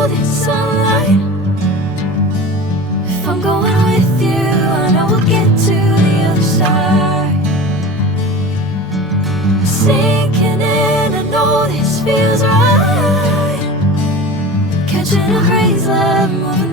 know this sunlight. If I'm going with you, I know we'll get to the other side. Sinking in, I know this feels right. Catching a breeze, love, moving